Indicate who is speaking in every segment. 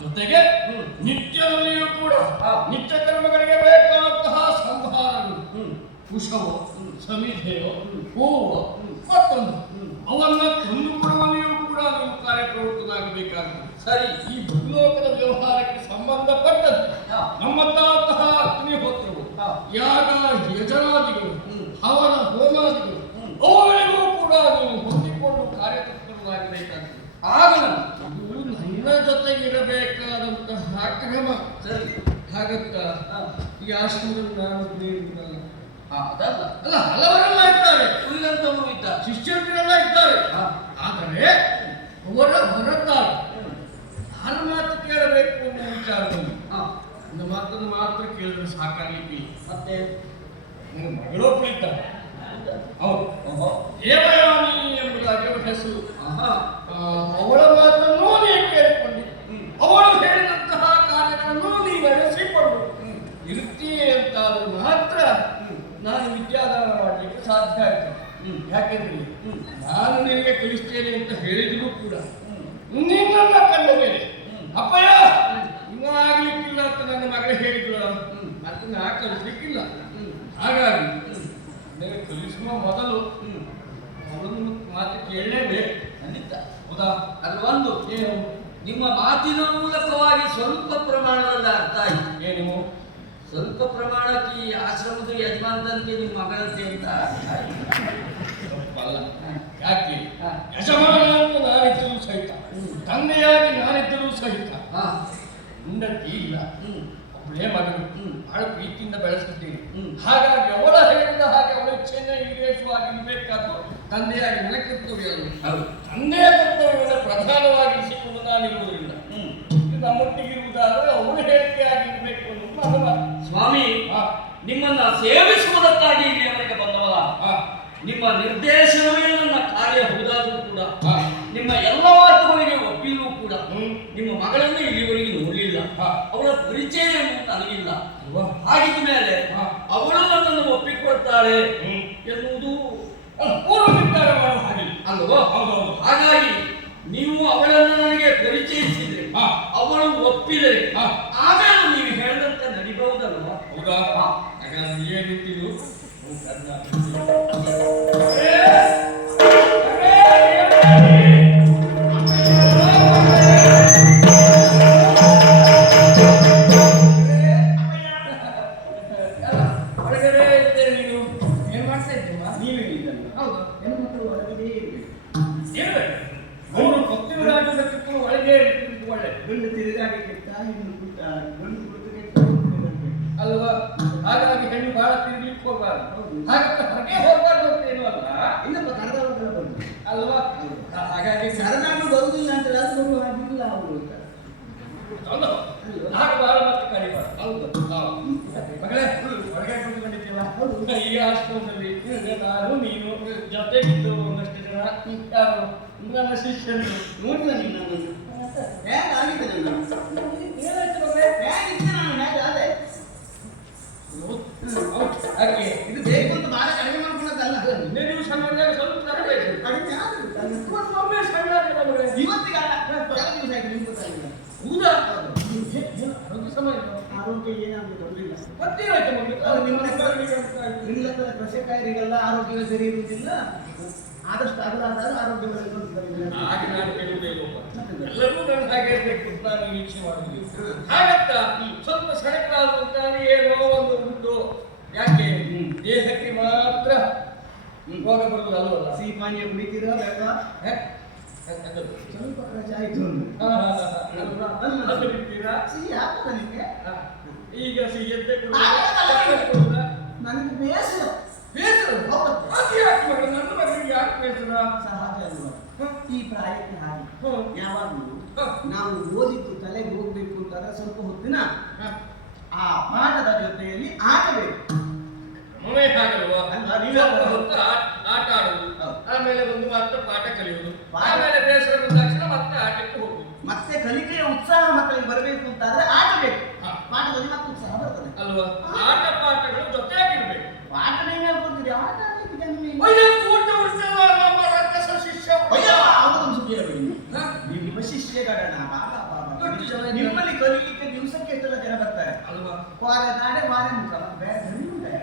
Speaker 1: ಜೊತೆಗೆ ನಿತ್ಯದಲ್ಲಿಯೂ ಕೂಡ ನಿತ್ಯ ಕರ್ಮಗಳಿಗೆ ಬೇಕಾದಂತಹ ಸಂಹಾರಗಳು. ಕುಶವೋ ಸಮಿಧೆಯೋ ಹೂವು ಜೊತೆಗಿರಬೇಕಾದಂತಹ ಕ್ರಮ ಸರಿ ಹಾಗಂತ ಈ ಆಶ್ರಮದಲ್ಲಿ ನಾನು ನೀಡುವುದಲ್ಲ ಅದಲ್ಲ. ಅಲ್ಲ ಹಲವರೆಲ್ಲ ಇದ್ದಾರೆ. ಉಳಿದಂತವರು ಇದ್ದಾರೆ. ಶಿಷ್ಯರುಗಳೆಲ್ಲ ಇದ್ದಾರೆ. ಆದರೆ ಅವರ ಹೊರತಾರೆ ನಾನು ಮಾತು ಕೇಳಬೇಕು ಅನ್ನೋ ವಿಚಾರದಲ್ಲಿ ನನ್ನ ಮಾತನ್ನು ಮಾತ್ರ ಕೇಳಿದ್ರೆ ಸಾಕಾಗಲಿಕ್ಕೆ ಮತ್ತೆ? ನನ್ನ ಮಗಳೋ ಕುಳಿತಾರೆ ಹೌದು? ದೇವಯಾನಿ ಎಂಬುದಾಗಿ ಅವಳ ಹೆಸರು. ಅವಳ ಮಾತನ್ನು ನೀವು ಕೇಳಿಕೊಂಡು ಅವಳು ಹೇಳಿದಂತಹ ಕಾರ್ಯಗಳನ್ನು ನೀವು ನಡೆಸಿಕೊಂಡು ಇರ್ತೀಯ ಅಂತಾದ್ರೂ ಮಾತ್ರ ನಾನು ವಿದ್ಯಾದಾನ ಮಾಡಲಿಕ್ಕೆ ಸಾಧ್ಯ ಆಯಿತು. ಯಾಕೆಂದ್ರೆ ನಾನು ನಿನಗೆ ಕಲಿಸ್ತೇನೆ ಅಂತ ಹೇಳಿದರೂ ಕೂಡ ನಿನ್ನನ್ನ ಕಂಡ ಮೇಲೆ ಅಪ್ಪಯ್ಯ! ಇನ್ನೂ ಆಗ್ಲಿಕ್ಕಿಲ್ಲ ಅಂತ ನನ್ನ ಮಗಳು ಹೇಳಿದ್ರು ಅದನ್ನ ಕಲಿಸ್ಲಿಕ್ಕಿಲ್ಲ. ಹಾಗಾಗಿ ನನಗೆ ಕಲಿಸುವ ಮೊದಲು ಅವರನ್ನು ಮಾತು ಕೇಳಲೇಬೇಕು. ಖಂಡಿತ. ಹೌದಾ?
Speaker 2: ಅದು ಒಂದು
Speaker 1: ಏನು?
Speaker 2: ನಿಮ್ಮ ಮಾತಿನ ಮೂಲಕವಾಗಿ ಸ್ವಲ್ಪ ಪ್ರಮಾಣದಲ್ಲಿ ಅರ್ಥ ಆಯಿತು.
Speaker 1: ಏನು?
Speaker 2: ಸ್ವಲ್ಪ ಪ್ರಮಾಣಕ್ಕೆ ಈ ಆಶ್ರಮದ ಯಜಮಾನನಿಗೆ ನಿಮ್ಮ ಮಗಳಂತೆ ಅಂತ
Speaker 1: ಯಾಕೆ? ಯಜಮಾನ ಅಂತ ನಾನಿದ್ದರೂ ಸಹಿತ ತಂದೆಯಾಗಿ ನಾನಿದ್ದರೂ ಸಹಿತ
Speaker 2: ಹಾ.
Speaker 1: ಹೆಂಡತಿ ಇಲ್ಲ.
Speaker 2: ಹ್ಮ್.
Speaker 1: ಒಬ್ಬಳೇ ಮಗಳು.
Speaker 2: ಹ್ಮ್.
Speaker 1: ಬಹಳ ಪ್ರೀತಿಯಿಂದ ಬೆಳೆಸಿದ್ದೀನಿ.
Speaker 2: ಹ್ಮ್.
Speaker 1: ಹಾಗಾಗಿ ಅವಳ ಹೇಳಿದ ಹಾಗೆ ಅವಳ ಇಚ್ಛೆಯನ್ನ ಈಡೇರಿಸುವಾಗಿ ಇರಬೇಕಾದ್ರು ತಂದೆಯಾಗಿ ನನ್ನ ಕರ್ತವ್ಯ ತಂದೆಯ ಕರ್ತವ್ಯವನ್ನು ಪ್ರಧಾನವಾಗಿರಿಸಿಕೊಂಡು ನಾನಿರುವುದಿಲ್ಲ ನಮ್ಮೊಟ್ಟಿಗಿರುವುದಾದರೆ ಅವಳು ಹೇಳಿಕೆಯಾಗಿರ್ಬೇಕು ಅನ್ನೋದು ನನ್ನ.
Speaker 2: ಸ್ವಾಮಿ ನಿಮ್ಮನ್ನ ಸೇವಿಸುವುದಕ್ಕಾಗಿ ಇಲ್ಲಿಯವರೆಗೆ ಬಂದವಲ್ಲ ನಿಮ್ಮ ನಿರ್ದೇಶನವೇ ನನ್ನ ಕಾರ್ಯ ಹೌದಾದರೂ ಕೂಡ. ನಿಮ್ಮ ಎಲ್ಲ ಮಾತುಗಳಿಗೆ ಒಪ್ಪಿಯೂ ಕೂಡ. ನಿಮ್ಮ ಮಗಳನ್ನು ಇಲ್ಲಿವರೆಗೆ ನೋಡಲಿಲ್ಲ. ಅವಳ ಪರಿಚಯ ನನಗಿಲ್ಲ? ಹಾಗಿದ್ದ ಮೇಲೆ. ಅವಳು ನನ್ನನ್ನು ಒಪ್ಪಿಕೊಳ್ತಾಳೆ. ಅಲ್ವಾ? ಹಾಗಾಗಿ
Speaker 3: ನಾನು ಬರುವುದಿಲ್ಲ ಅಂತ ರಾಜಗುರು ಆಗಿಲ್ಲ ಅವರು.
Speaker 1: ಹೌದು. ಮತ್ತೆ ಮಗಳೇ ಹೊರಗೆ ಕುತ್ಕೊಂಡಿದ್ದೀವ ಈಗ ಆಶ್ರಮದಲ್ಲಿ ನಾನು ನೀನು ಜೊತೆಗಿದ್ದು ಒಂದಷ್ಟು ಜನ. ನನ್ನ ಶಿಷ್ಯರು
Speaker 3: ನೋಡಿದ ನೀನು? ನಮ್ಮನ್ನು ಹೇಗೆ ಆಗಿದೆ ನನ್ನ
Speaker 1: ಒಮ್ಮೆ ಸಣ್ಣ ಆಗಿಲ್ಲ ಮಗಳೇ.
Speaker 3: ಇವತ್ತಿಗೆ ಅಲ್ಲ ಕೆಲವು ದಿವಸ ಆಯ್ತು ನಿಮ್ಗೆ ಗೊತ್ತಾಗಿಲ್ಲ
Speaker 1: ಹೌದಾ? ಏ- ಏನು ಆರೋಗ್ಯ ಸಮಸ್ಯೆ
Speaker 3: ಆರೋಗ್ಯ ಏನಾದ್ರು ತೊಂದರೆ
Speaker 1: ಮತ್ತೇನಾಯ್ತು ಆಯ್ತು
Speaker 3: ಅದು ನಿಮ್ಮ
Speaker 1: ನಿಮ್ಮ
Speaker 3: ಕೃಷಿಕಾಯರಿಗೆಲ್ಲ ಆರೋಗ್ಯ ಸರಿ ಇರುವುದಿಲ್ಲ. ಆದಷ್ಟು ಅಗಲಾದಾಗ ಆರೋಗ್ಯ
Speaker 1: ಹಾಗೆ ನಾನು. ಎಲ್ಲರೂ ನನ್ನ ಹಾಗೆ ಇರ್ಬೇಕು ನಾನು ನಿರೀಕ್ಷೆ ಮಾಡುವುದಿಲ್ಲ. ಹಾಗಂತ ಸ್ವಲ್ಪ ಸೆಳೆತರಾದ್ರು ಅಂತ ಏನೋ ಒಂದು ಉಂಟು. ಯಾಕೆ? ದೇಹಕ್ಕೆ ಮಾತ್ರ ರೋಗ ಬರುವುದು ಅಲ್ವಲ್ಲ
Speaker 3: ಸಿಹಿ ಪಾನೀಯ ಕುಡಿತೀರಾ
Speaker 1: ಬೇಕಾ.
Speaker 3: ಸ್ವಲ್ಪ ಕಷ್ಟ ಆಯ್ತು? ಸಿಹಿ ಆಗ್ತದ ನಿಮಗೆ
Speaker 1: ಈಗ. ಚಕ್ಕೆರೆ ಕೊಡುವುದಾ?
Speaker 3: ನನಗೆ ಬೇಸರ
Speaker 1: ಬೇಸರ?
Speaker 3: ಹೌದು.
Speaker 1: ಅದು ಯಾಕೆ? ನನ್ನ ಮಗನಿಗೆ ಯಾಕೆ ಬೇಸರ?
Speaker 3: ಸಹಜ ಅಲ್ವಾ ಈ ಪ್ರಾಯಕ್ಕೆ ಹಾಗೆ ಯಾವಾಗಲೂ. ನಾವು ಓದಿದ್ದು ತಲೆಗೆ ಹೋಗ್ಬೇಕು ಅಂತಾದ್ರೆ ಸ್ವಲ್ಪ ಹೊತ್ತಿನ ಆ ಪಾಠದ ಜೊತೆಯಲ್ಲಿ ಆಟಬೇಕು
Speaker 1: ನೀವು ಸ್ವಲ್ಪ ಹೊತ್ತು ಆಟ ಆಡುವುದು ಆಮೇಲೆ ಒಂದು ಮಾತ್ರ ಪಾಠ ಕಲಿಯುವುದು
Speaker 3: ಪಾಠ.
Speaker 1: ಆಮೇಲೆ ಬೇಸರ ಬಂದ ತಕ್ಷಣ ಮತ್ತೆ ಆಟಕ್ಕೆ ಹೋಗುದು
Speaker 3: ಮತ್ತೆ ಕಲಿಕೆಯ ಉತ್ಸಾಹ ಮಕ್ಕಳಿಗೆ ಬರಬೇಕು ಆಟಬೇಕು.
Speaker 1: ಹಾ.
Speaker 3: ಪಾಠದಲ್ಲಿ ಮತ್ತೆ ಉತ್ಸಾಹ ಬರ್ತದೆ.
Speaker 1: ಅಲ್ವಾ? ಆಟ ಪಾಠಗಳು ಜೊತೆಯಾಗಿರ್ಬೇಕು.
Speaker 3: ಪಾಠ ನೀವೇ ಹೇಳ್ಕೊಡ್ತೀರಿ ಆಟ
Speaker 1: ನಮ್ಮ ಶಿಷ್ಯ.
Speaker 3: ಅಯ್ಯೋ, ಅವನೊಂದು ಸುದ್ದಿ ಹೇಳ್ಬೇಡಿ ನೀವು.
Speaker 1: ಹಾ?
Speaker 3: ನಿಮ್ಮ ಶಿಷ್ಯಗಣ ಬಾಬಾ ಬಾಬಾ.
Speaker 1: ಎಷ್ಟು
Speaker 3: ನಿಮ್ಮಲ್ಲಿ ಕಲಿಲಿಕ್ಕೆ ದಿವಸಕ್ಕೆ ಎಷ್ಟೆಲ್ಲ ಜನ ಬರ್ತಾರೆ?
Speaker 1: ಅಲ್ವಾ?
Speaker 3: ವಾರ ನಾಡೆ ವಾರ ಮುಖ. ಮತ್ತೆ ಬೇರೆ ಧರ್ಮ ಬೇರೆ.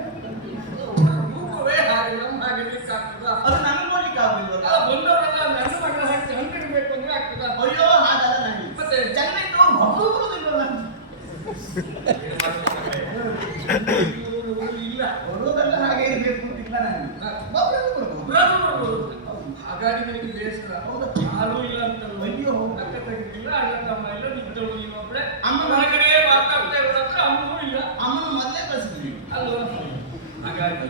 Speaker 1: ರೂಪವೇ ಹಾಗೆ ನಮ್ಮ ಹಾಗೆ ಇರ್ಲಿಕ್ಕಾಗ್ತದಾ?
Speaker 3: ಅದು ನನಗೆ ನೋಡ್ಲಿಕ್ಕೆ ಆಗುದಿಲ್ವಲ್ಲ
Speaker 1: ಅಲ್ಲ, ಬಂದವರೆಲ್ಲ ನನ್ನ ಮಗಳ ಹಾಕಿ ಹಂಗಿರ್ಬೇಕು ಅಂದ್ರೆ ಆಗ್ತದ
Speaker 3: ಅಯ್ಯೋ ಹಾಗಲ್ಲ ನನಗೆ
Speaker 1: ಮತ್ತೆ
Speaker 3: ಜನ ಇದ್ದವ್ರು ಒಬ್ರು ಬರುದಿಲ್ವಲ್ಲ
Speaker 1: ಇಲ್ಲ
Speaker 3: ಬರೋದೆಲ್ಲ ಹಾಗೆ ಇರ್ಬೇಕು ಅಂತಿಲ್ಲ ನನಗೆ
Speaker 1: ಹಾ.
Speaker 3: ಒಬ್ರು ಬರ್ಬೋದು.
Speaker 1: ಒಬ್ರಾದ್ರೂ ಬರ್ಬೋದು. ಹಾಗಾಗಿ ನಿನಗೆ ಬೇಸರ
Speaker 3: ಹೌದಾ?
Speaker 1: ಯಾರೂ ಇಲ್ಲ ಅಂತ
Speaker 3: ಅಯ್ಯೋ.
Speaker 1: ಅಕ್ಕ ತಂಗಿಲ್ಲ ಅಣ್ಣ ತಮ್ಮ ಇಲ್ಲ ನಿಂತವಳು ನೀನು ಒಬ್ಳೆ
Speaker 3: ಅಮ್ಮ
Speaker 1: ಹೊರಗಡೆ ಮಾತಾಡ್ತಾ ಅಮ್ಮನೂ ಇಲ್ಲ
Speaker 3: ಅಮ್ಮನ ಮೊದಲೇ ಕಳಿಸಿದ್ವಿ
Speaker 1: ಅಲ್ವಾ ಹಾಗಾಗಿ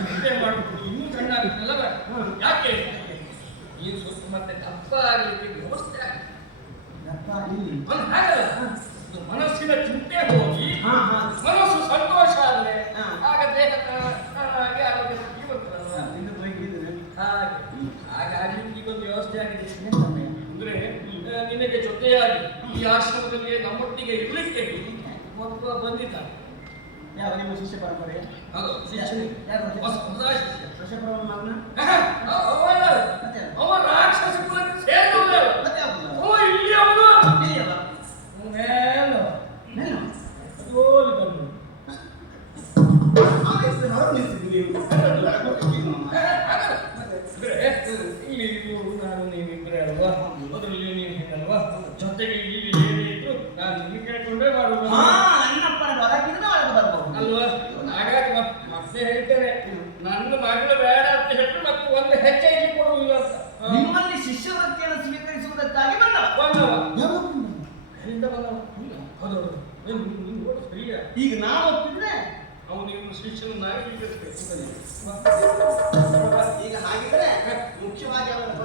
Speaker 1: ಚಿಂತೆ ಮಾಡ್ಬಿಟ್ಟು ಇನ್ನೂ ಸಣ್ಣ ಆಗುತ್ತಲ್ಲ ಯಾಕೆ ನೀನು ಸ್ವಲ್ಪ ಮತ್ತೆ ದಪ್ಪ ಆಗಲಿಕ್ಕೆ ವ್ಯವಸ್ಥೆ ಆಗಿದೆ
Speaker 3: ಇಲ್ಲಿ.
Speaker 1: ಒಬ್ಬ ಬಂದಿದ್ದಾನೆ
Speaker 3: ಯಾವ ನಿಮ್ಮ ಶಿಷ್ಯ ಪರಂಪರೆ
Speaker 1: ಅದು ಶಿಷ್ಯ.
Speaker 3: ಈಗ ಹಾಗಿದ್ರೆ ಮುಖ್ಯವಾಗಿ ಅವರನ್ನು.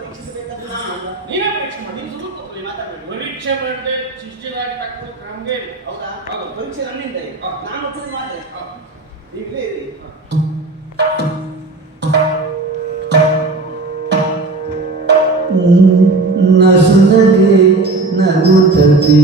Speaker 1: ನೀವೇ ಪರೀಕ್ಷೆ ಮಾಡಿ
Speaker 3: ನೀವು ಸುಮ್ಮನೆ ಮಾತಾಡಬೇಡಿ.
Speaker 1: ಪರೀಕ್ಷೆ ಮಾಡದೆ ಶಿಷ್ಯರಾಗಿ ತಕ್ಕಳು ಕ್ರಮಗೆ
Speaker 3: ಹೌದಾ
Speaker 1: ಹೌದು.
Speaker 3: ಪರೀಕ್ಷೆ ನನ್ನಿಂದ ಇದೆ. ನಾನು ಇರಿ
Speaker 4: ನಸುನಗೆ ನಗುತ್ತದೆ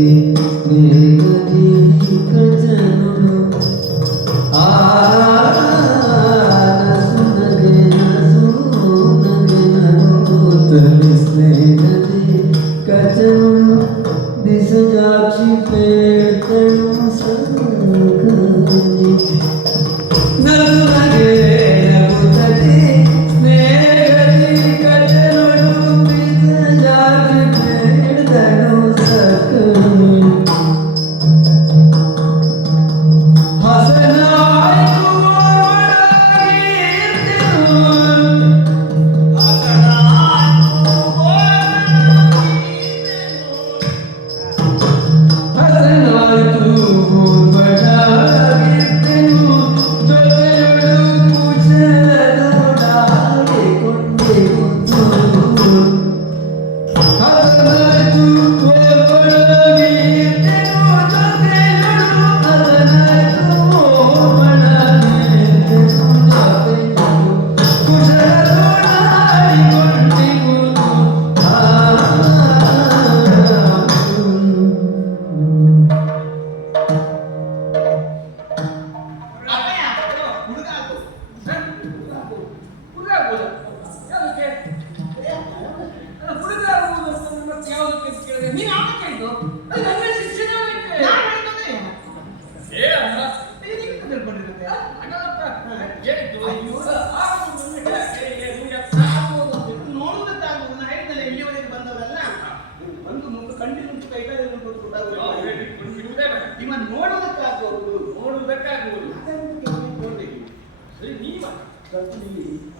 Speaker 1: Tanto de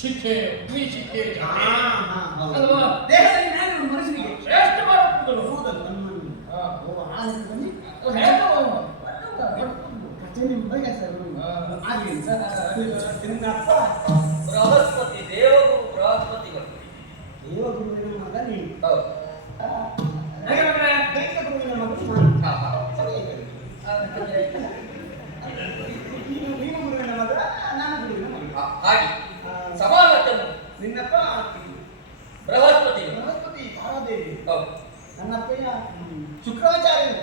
Speaker 1: ಶಿಕ್ಷೆ
Speaker 3: ಅಗ್ನಿ ಶಿಕ್ಷೆ
Speaker 1: ಅಲ್ವಾ?
Speaker 3: ದೇಹದ ಮೇಲೆ ಒಂದು ಮನುಷ್ಯನಿಗೆ ಶ್ರೇಷ್ಠ ಮಾಡುವುದು ಹೌದಲ್ಲ
Speaker 2: ಬೃಹಸ್ಪತಿ ದೇವಗುರು ಬೃಹಸ್ಪತಿಗಳು.
Speaker 3: ದೇವಗುರುವಿನ ಮಗ ನೀನು ದೈತ್ಯಗುರುವಿನ ಮಗ ನೀನು. ಗುರುವಿನ ಮಗ ನಾನು ಗುರುವಿನ ಮಗ.
Speaker 2: ಹಾಗೆ. ಸಮಾಲಕನು
Speaker 3: ನಿನ್ನಪ್ಪ
Speaker 2: ಬೃಹಸ್ಪತಿ
Speaker 3: ಬೃಹಸ್ಪತಿ ಭಾರದೇವಿ
Speaker 2: ಹೌದು.
Speaker 3: ನನ್ನಪ್ಪಯ್ಯ ಶುಕ್ರಾಚಾರ್ಯ
Speaker 2: ಶುಕ್ರಾಚಾರ್ಯರು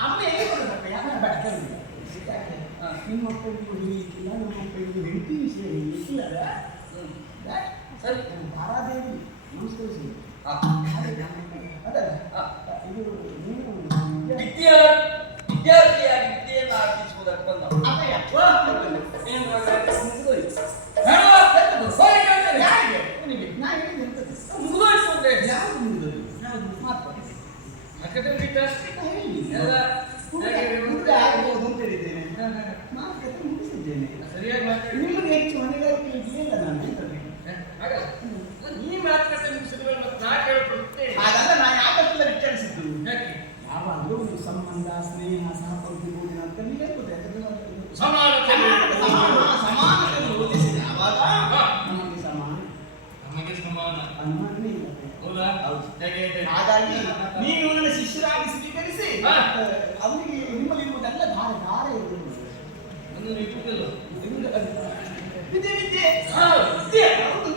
Speaker 3: ಅಮ್ಮ ಹೇಗೆ ಅಮ್ಮ ಯಾರ
Speaker 2: ಬಡಕಲಿಲ್ಲ
Speaker 3: ನಿಮ್ಮ ಅಪ್ಪನಿಗೂ ಹಿಡಿಯಿಕ್ಕಿಲ್ಲ ನಮ್ಮ ಅಪ್ಪನಿಗೂ ಹೆಂಡತಿ ವಿಷಯ
Speaker 2: ಹಿಡಿಯಿಕ್ಕಿಲ್ಲ
Speaker 3: ಸರಿ. ನಾನು ತಾರಾದೇವಿ ನಮಸ್ಕರಿಸಿ ಅದಲ್ಲ? ಇದು ಆಗಬಹುದು ಅಂತ ನಾನು
Speaker 1: ಈ ಮಾತುಕತೆ ಮುಗಿಸಿದ ಮತ್ತೆ ನಾ ಕೇಳ್ಕೊಳ್ತೇನೆ
Speaker 3: ಹಾಗಲ್ಲ ನಾನು ಯಾವತ್ತೆಲ್ಲ ವಿಚಾರಿಸಿದ್ದು ಯಾವಾಗಲೂ ಒಂದು ಸಂಬಂಧ ಸ್ನೇಹ ಸಹಪರ್ತಿ ಬೋಧನ ಅಂತ 草你娘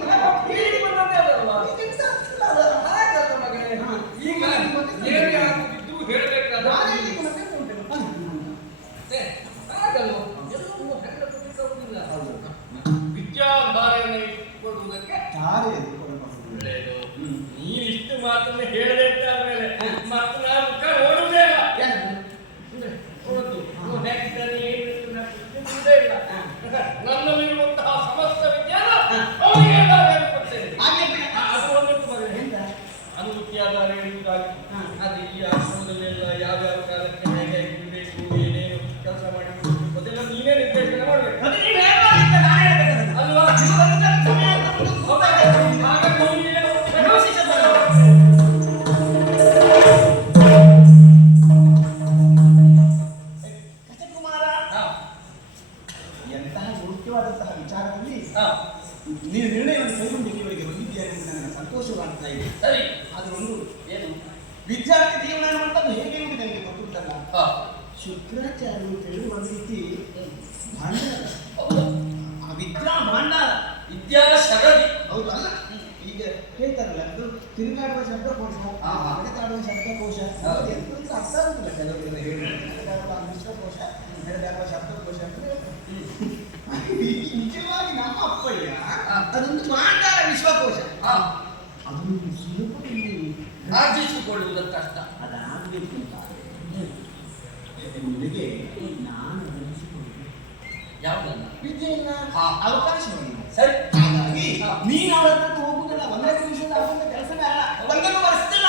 Speaker 3: ಶುರುವಾಗ್ತಾ ಇದೆ
Speaker 2: ಸರಿ
Speaker 3: ಅದೊಂದು
Speaker 2: ಏನು?
Speaker 3: ವಿದ್ಯಾರ್ಥಿ ಜೀವನ ಅನ್ನುವಂಥದ್ದು ಹೇಗೆ ಎಂಬುದು ನನಗೆ ಗೊತ್ತುಂಟಲ್ಲ? ಶುಕ್ರಾಚಾರ್ಯ ಅಂತೇಳಿ ಒಂದು ರೀತಿ ಭಾಂಡಾರ. ಆ ವಿದ್ಯಾ ಭಾಂಡಾರ.
Speaker 2: ವಿದ್ಯಾ ಸಗದಿ
Speaker 3: ಹೌದು ಅಲ್ಲ? ಈಗ ಹೇಳ್ತಾರಲ್ಲ ಅದು ತಿರುಗಾಡುವ ಶಬ್ದಕೋಶ ಹೊಡೆದಾಡುವ ಶಬ್ದಕೋಶ. ಎಂತ ಅರ್ಥ ಆಗುದಿಲ್ಲ. ಕೆಲವರಿಗೆ ಹೇಳಿದಾಗ ಮಿಶ್ರಕೋಶ ಹೇಳಿದಾಗ ಶಬ್ದಕೋಶ ಅಂದ್ರೆ ನಿಜವಾಗಿ ನಮ್ಮ ಅಪ್ಪಯ್ಯ ಅದೊಂದು ಭಾಂಡಾರ ವಿಶ್ವಕೋಶ. ಅದೊಂದು ಸುಲಭದಲ್ಲಿ
Speaker 2: ಆರ್ಜಿಸಿಕೊಳ್ಳುವುದು ಕಷ್ಟ
Speaker 3: ನಾನು ವಿದ್ಯೆಯನ್ನ. ಅವಕಾಶವನ್ನು
Speaker 2: ಸರಿ
Speaker 3: ಹಾಗಾಗಿ
Speaker 2: ಹಾ.
Speaker 3: ನೀನು ಅವಳ ಹತ್ರ ಹೋಗುದಲ್ಲ ಒಂದೆರಡು ನಿಮಿಷದ ಆಗುವಂತ ಕೆಲಸವೇ ಅಲ್ಲ ಒಂದೊಂದು ವರ್ಷದಲ್ಲಿ.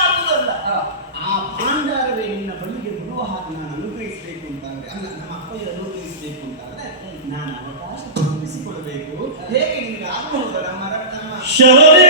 Speaker 3: ಆ ಭಾಂಡಾರವೇ ನಿನ್ನ ಬಳಿಗೆ ಬರುವ ಹಾಗೆ ನಾನು ಅನುಗ್ರಹಿಸಬೇಕು ಅಂತಂದ್ರೆ ಅಲ್ಲ ನಮ್ಮ ಅಪ್ಪಯ್ಯ ಅನುಗ್ರಹಿಸಬೇಕು ಅಂತಂದ್ರೆ ನಾನು ಅವಕಾಶ ಕಲ್ಪಿಸಿಕೊಳ್ಬೇಕು ಹೇಗೆ ನಿಮಗೆ ಆಗಬಹುದು ನಮ್ಮ
Speaker 5: ಶರದೇ